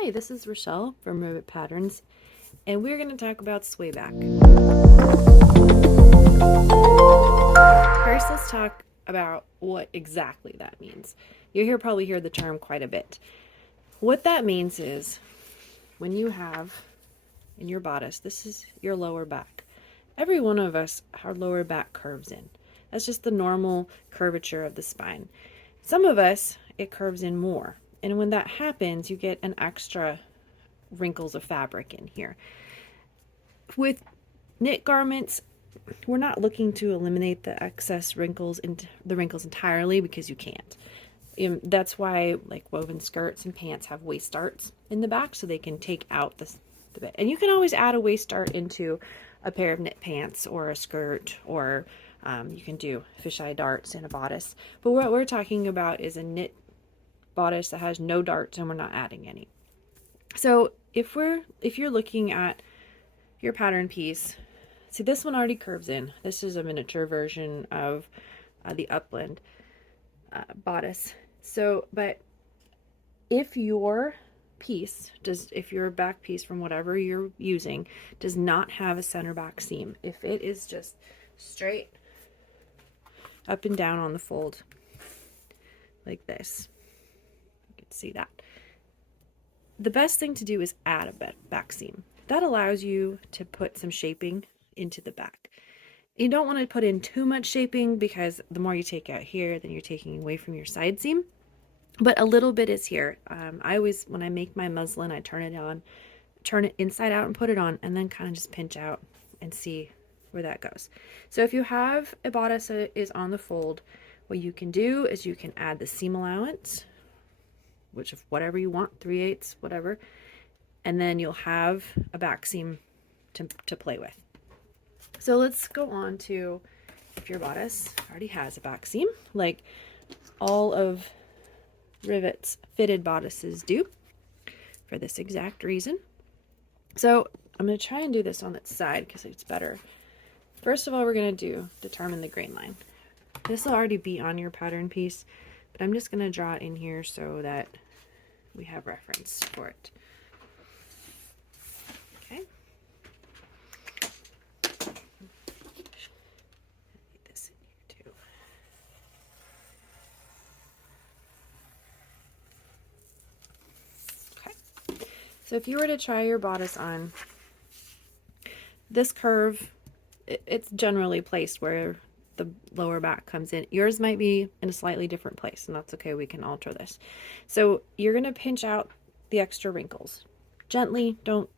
Hi, this is Rachelle from Rivet Patterns, and we're going to talk about swayback. First, let's talk about what exactly that means. You'll probably hear the term quite a bit. What that means is when you have in your bodice, this is your lower back. Every one of us, our lower back curves in. That's just the normal curvature of the spine. Some of us, it curves in more. And when that happens, you get an extra wrinkles of fabric in here. With knit garments, we're not looking to eliminate the excess wrinkles and the wrinkles entirely, because you can't. That's why like woven skirts and pants have waist darts in the back, so they can take out the bit. And you can always add a waist dart into a pair of knit pants or a skirt, or you can do fisheye darts in a bodice. But what we're talking about is a knit bodice that has no darts, and we're not adding any. So if you're looking at your pattern piece, see, this one already curves in. This is a miniature version of the upland bodice. So, but if your piece if your back piece from whatever you're using does not have a center back seam, if it is just straight up and down on the fold like this, you can see that. The best thing to do is add a back seam. That allows you to put some shaping into the back. You don't want to put in too much shaping, because the more you take out here, then you're taking away from your side seam. But a little bit is here. I always, when I make my muslin, I turn it inside out and put it on, and then kind of just pinch out and see where that goes. So if you have a bodice that is on the fold, what you can do is you can add the seam allowance, which of whatever you want, 3/8, whatever, and then you'll have a back seam to play with. So let's go on to if your bodice already has a back seam, like all of Rivet's fitted bodices do, for this exact reason. So I'm going to try and do this on its side because it's better. First of all, we're going to determine the grain line. This will already be on your pattern piece, but I'm just going to draw it in here so that we have reference for it. Okay. This in here too. Okay. So if you were to try your bodice on, this curve, it's generally placed where the lower back comes in. Yours might be in a slightly different place, and that's okay. We can alter this. So you're going to pinch out the extra wrinkles gently. Don't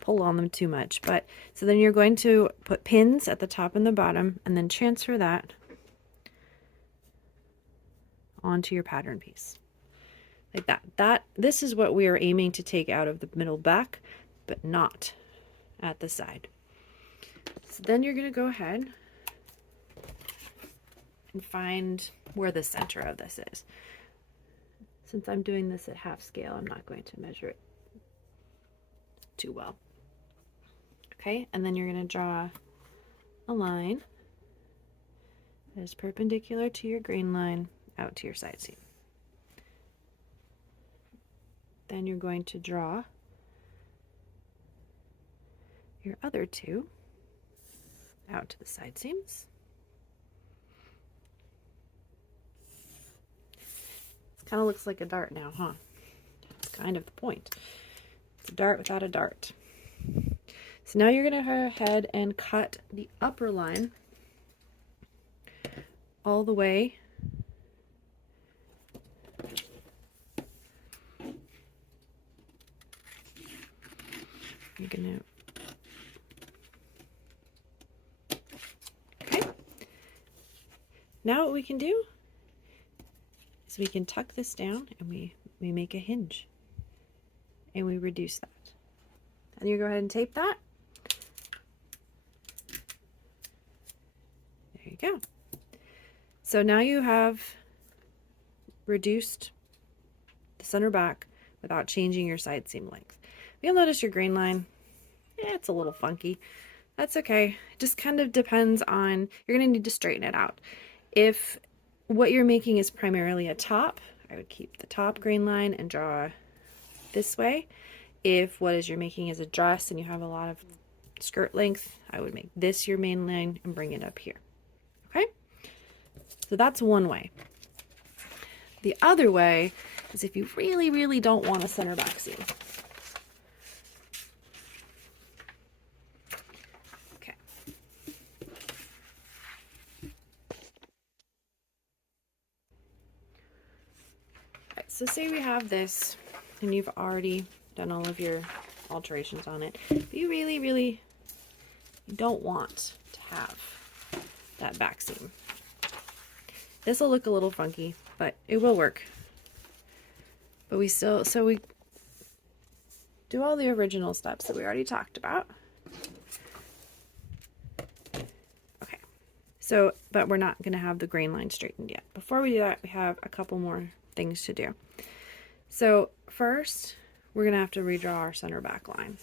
pull on them too much. But so then you're going to put pins at the top and the bottom, and then transfer that onto your pattern piece like that. This is what we are aiming to take out of the middle back, but not at the side. So then you're going to go ahead and find where the center of this is. Since I'm doing this at half scale, I'm not going to measure it too well. Okay, and then you're going to draw a line that is perpendicular to your grain line out to your side seam. Then you're going to draw your other two out to the side seams. It kind of looks like a dart now, huh? That's kind of the point. It's a dart without a dart. So now you're going to go ahead and cut the upper line all the way you're going to now what we can do is we can tuck this down, and we make a hinge, and we reduce that. And you go ahead and tape that. There you go. So now you have reduced the center back without changing your side seam length. You'll notice your grain line, it's a little funky. That's okay. It just kind of depends on, you're going to need to straighten it out. If what you're making is primarily a top, I would keep the top grain line and draw this way. If what is you're making is a dress and you have a lot of skirt length, I would make this your main line and bring it up here. Okay? So that's one way. The other way is if you really, really don't want a center back seam. Okay. All right, so say we have this and you've already done all of your alterations on it. But you really, really don't want to have that back seam. This will look a little funky, but it will work. But we still, so we do all the original steps that we already talked about. Okay, so, but we're not gonna have the grain line straightened yet. Before we do that, we have a couple more things to do. So first, we're gonna have to redraw our center back line.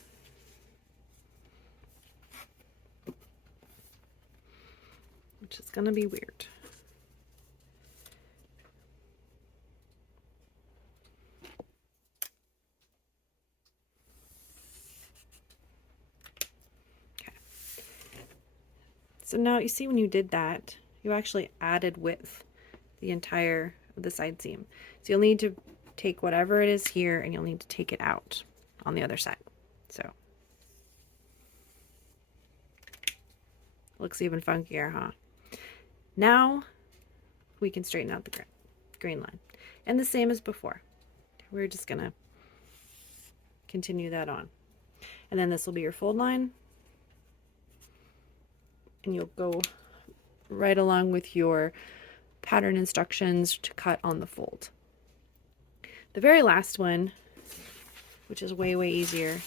Which is gonna be weird. Okay. So now you see when you did that, you actually added width the entire of the side seam. So you'll need to take whatever it is here and you'll need to take it out on the other side. So looks even funkier, huh? Now we can straighten out the grain line. And the same as before. We're just gonna continue that on. And then this will be your fold line. And you'll go right along with your pattern instructions to cut on the fold. The very last one, which is way, way easier,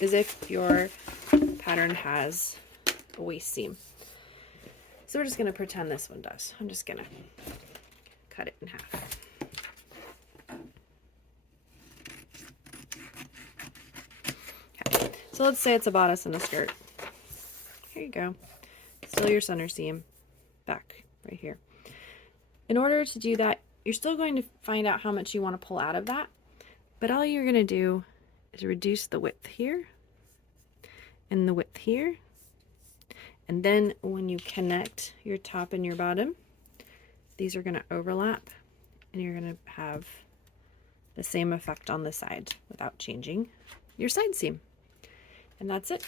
is if your pattern has a waist seam. So we're just going to pretend this one does. I'm just going to cut it in half. Okay. So let's say it's a bodice and a skirt. Here you go. Still your center seam back right here. In order to do that, you're still going to find out how much you want to pull out of that, but all you're going to do is reduce the width here and the width here. And then when you connect your top and your bottom, these are going to overlap and you're going to have the same effect on the side without changing your side seam. And that's it.